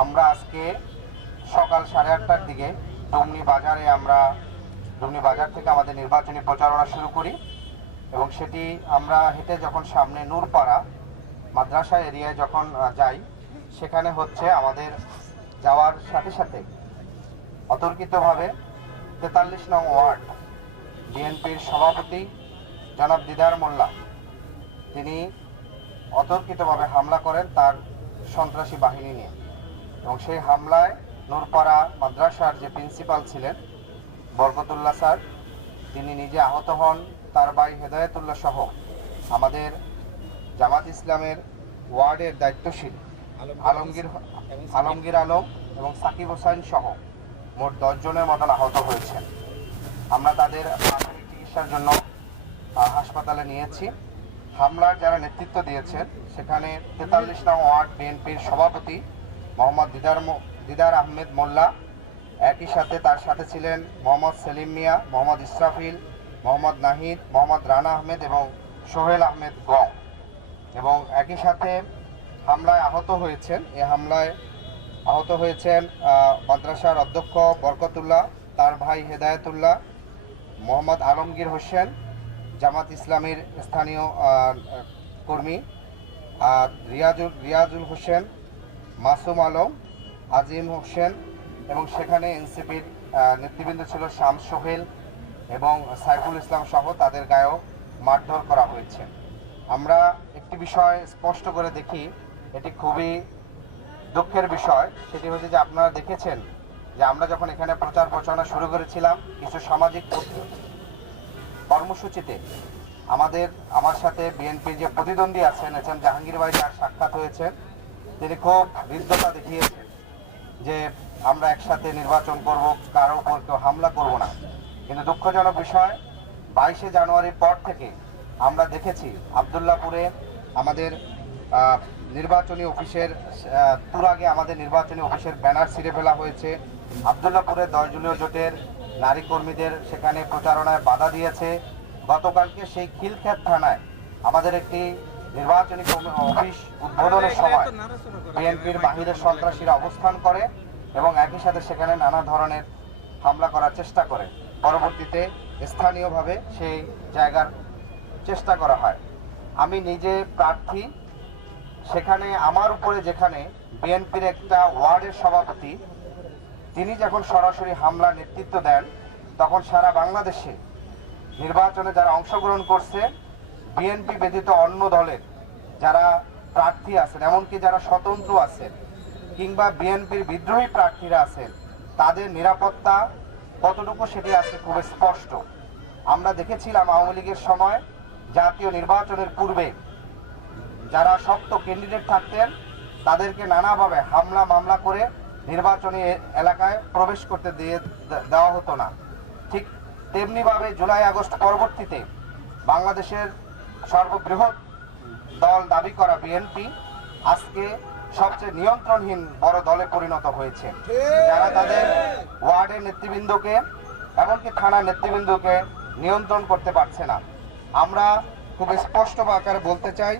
আমরা আজকে সকাল 8:30টার দিকে ডুমনি বাজার থেকে আমাদের নির্বাচনী প্রচারণা শুরু করি এবং সেটি আমরা হেঁটে যখন সামনে নূরপাড়া মাদ্রাসা এরিয়ায় যখন যাই, সেখানে হচ্ছে আমাদের যাওয়ার সাথে সাথে অতর্কিতভাবে 43 নং ওয়ার্ড বিএনপির সভাপতি জনাব দিদার মোল্লা তিনি অতর্কিতভাবে হামলা করেন তার সন্ত্রাসী বাহিনী নিয়ে, এবং সেই হামলায় নূরপাড়া মাদ্রাসার যে প্রিন্সিপাল ছিলেন বরকতুল্লাহ স্যার তিনি নিজে আহত হন, তার ভাই হেদায়েতুল্লাহ সহ আমাদের জামাত ইসলামের ওয়ার্ডের দায়িত্বশীল আলমগীর আলম এবং সাকিব হোসেন সহ মোট 10 জনের মতন আহত হয়েছেন। আমরা তাদের প্রাথমিক চিকিৎসার জন্য হাসপাতালে নিয়েছি। হামলার যারা নেতৃত্ব দিয়েছেন সেখানে 43 নং ওয়ার্ড বিএনপির সভাপতি মোহাম্মদ দিদার আহমেদ মোল্লা, একই সাথে তার সাথে ছিলেন মোহাম্মদ সেলিম মিয়া, মোহাম্মদ ইসরাফিল, মোহাম্মদ নাহিদ, মোহাম্মদ রানা আহমেদ এবং সোহেল আহমেদ গং, এবং একই সাথে হামলায় আহত হয়েছেন মাদ্রাসার অধ্যক্ষ বরকতুল্লাহ, তার ভাই হেদায়েতুল্লাহ, মোহাম্মদ আলমগীর হোসেন জামাত ইসলামের স্থানীয় কর্মী, রিয়াজুল হোসেন, মাসুম আলম, আজিম হোসেন, এবং সেখানে এনসিপির নেতৃবৃন্দ ছিল শাম সোহেল এবং সাইফুল ইসলাম সহ তাদের গায়েও মারধর করা হয়েছে। আমরা একটি বিষয় স্পষ্ট করে দেখি, এটি খুবই দুঃখের বিষয়, সেটি হচ্ছে যে আপনারা দেখেছেন যে আমরা যখন এখানে প্রচার প্রচারণা শুরু করেছিলাম কিছু সামাজিক কর্মসূচিতে আমার সাথে বিএনপির যে প্রতিদ্বন্দ্বী আছেন এসএম জাহাঙ্গীর ভাই যার সাক্ষাৎ হয়েছে, তিনি খুব হৃদ্যতা দেখিয়েছেন যে আমরা একসাথে নির্বাচন করব, কারো উপর কেউ হামলা করব না। কিন্তু দুঃখজনক বিষয় 22শে জানুয়ারির পর থেকে আমরা দেখেছি আবদুল্লাপুরে আমাদের নির্বাচনী অফিসের তুরাগে আমাদের নির্বাচনী অফিসের ব্যানার ছিঁড়ে ফেলা হয়েছে। আবদুল্লাপুরে 10 দলীয় জোটের নারী কর্মীদের সেখানে প্রচারণায় বাধা দিয়েছে। গতকালকে সেই খিলখ্যাত থানায় আমাদের একটি নির্বাচনী অফিস উদ্বোধনের সময় বিএনপির বাহিরের সন্ত্রাসীরা অবস্থান করে এবং একই সাথে সেখানে নানা ধরনের হামলা করার চেষ্টা করে। পরবর্তীতে স্থানীয়ভাবে সেই জায়গার চেষ্টা করা হয়। আমি নিজে প্রার্থী, সেখানে আমার উপরে যেখানে বিএনপির একটা ওয়ার্ডের সভাপতি তিনি যখন সরাসরি হামলার নেতৃত্ব দেন, তখন সারা বাংলাদেশে নির্বাচনে যারা অংশগ্রহণ করছে বিএনপি ব্যতীত অন্য দলের যারা প্রার্থী আছেন, এমনকি যারা স্বতন্ত্র আছেন কিংবা বিএনপির বিদ্রোহী প্রার্থীরা আছেন, তাদের নিরাপত্তা কতটুকু সেটি আছে খুব স্পষ্ট। আমরা দেখেছিলাম আওয়ামী লীগের সময় জাতীয় নির্বাচনের পূর্বে যারা শক্ত ক্যান্ডিডেট থাকতেন তাদেরকে নানাভাবে হামলা মামলা করে নির্বাচনী এলাকায় প্রবেশ করতে দেওয়া হতো না। ঠিক তেমনিভাবে জুলাই আগস্ট পরবর্তীতে বাংলাদেশের সর্ববৃহৎ দল দাবি করা বিএনপি আজকে সবচেয়ে নিয়ন্ত্রণহীন বড় দলে পরিণত হয়েছে, যারা তাদের ওয়ার্ডের নেতৃবৃন্দকে এমনকি থানার নেতৃবৃন্দকে নিয়ন্ত্রণ করতে পারছে না। আমরা খুব স্পষ্ট আকারে বলতে চাই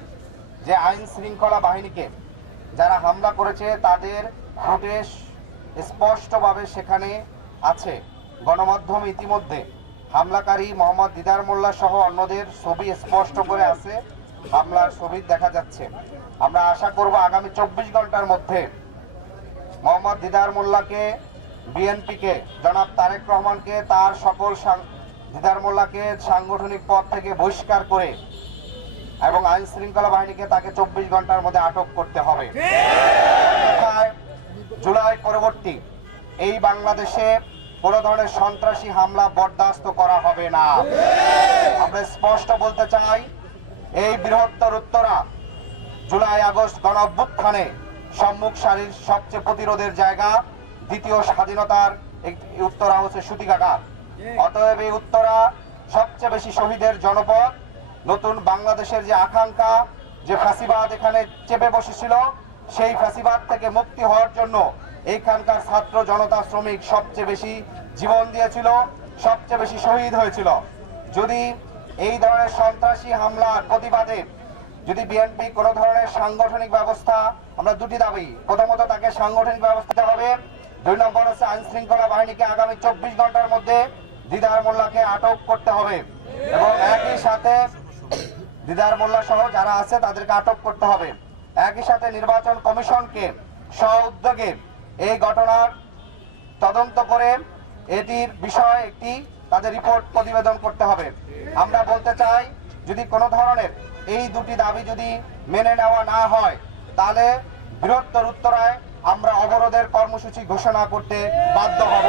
যে আইন শৃঙ্খলা বাহিনীকে যারা হামলা করেছে তাদের ফুটেজ স্পষ্টভাবে সেখানে আছে। গণমাধ্যম ইতিমধ্যে হামলাকারী মোহাম্মদ দিদার মোল্লা সহ অন্যদের ছবি স্পষ্ট করে আছে, হামলার ছবি দেখা যাচ্ছে। আমরা আশা করব আগামী 24 ঘন্টার মধ্যে মোহাম্মদ দিদার মোল্লাকে, বিএনপিকে, জনাব তারেক রহমানকে, তার সকল দিদার মোল্লাকে সাংগঠনিক পদ থেকে বহিষ্কার করে এবং আইন শৃঙ্খলা বাহিনীকে তাকে 24 ঘন্টার মধ্যে আটক করতে হবে। জুলাই পরবর্তী এই বাংলাদেশে কোন ধরনের সন্ত্রাসী হামলা বরদাস্ত করা হবে না। আমরা স্পষ্ট বলতে চাই, এই বৃহত্তর উত্তরা জুলাই আগস্ট গণ অভ্যুত্থানে সম্মুখ সারির সবচেয়ে প্রতিরোধের জায়গা, দ্বিতীয় স্বাধীনতার উত্তরা হচ্ছে সুতিকাটা। অতএব এই উত্তরা সবচেয়ে বেশি শহীদের জনপদ। নতুন বাংলাদেশের যে আকাঙ্ক্ষা, যে ফ্যাসিবাদ এখানে চেপে বসেছিল, সেই ফ্যাসিবাদ থেকে মুক্তি হওয়ার জন্য এইখানকার ছাত্র জনতা শ্রমিক সবচেয়ে বেশি জীবন দিয়েছিল, সবচেয়ে বেশি শহীদ হয়েছিল। যদি এই ধরনের সন্ত্রাসী হামলার প্রতিবাদে যদি বিএনপি কোনো ধরনের সাংগঠনিক ব্যবস্থা, আমরা দুটি দাবি, প্রথমত তাকে সাংগঠনিক ব্যবস্থা দিতে হবে, 2 নম্বর হচ্ছে আইন শৃঙ্খলা বাহিনীকে আগামী 24 ঘন্টার মধ্যে দিদার মোল্লাকে আটক করতে হবে এবং একই সাথে দিদার মোল্লা সহ যারা আছে তাদেরকে আটক করতে হবে। একই সাথে নির্বাচন কমিশনকে স্ব উদ্যোগে এই ঘটনার তদন্ত করে এটির বিষয়ে একটি তাদের রিপোর্ট প্রতিবেদন করতে হবে। আমরা বলতে চাই, যদি কোনো ধরনের এই দুটি দাবি যদি মেনে নেওয়া না হয়, তাহলে বৃহত্তর উত্তরায় আমরা অবরোধের কর্মসূচি ঘোষণা করতে বাধ্য হব।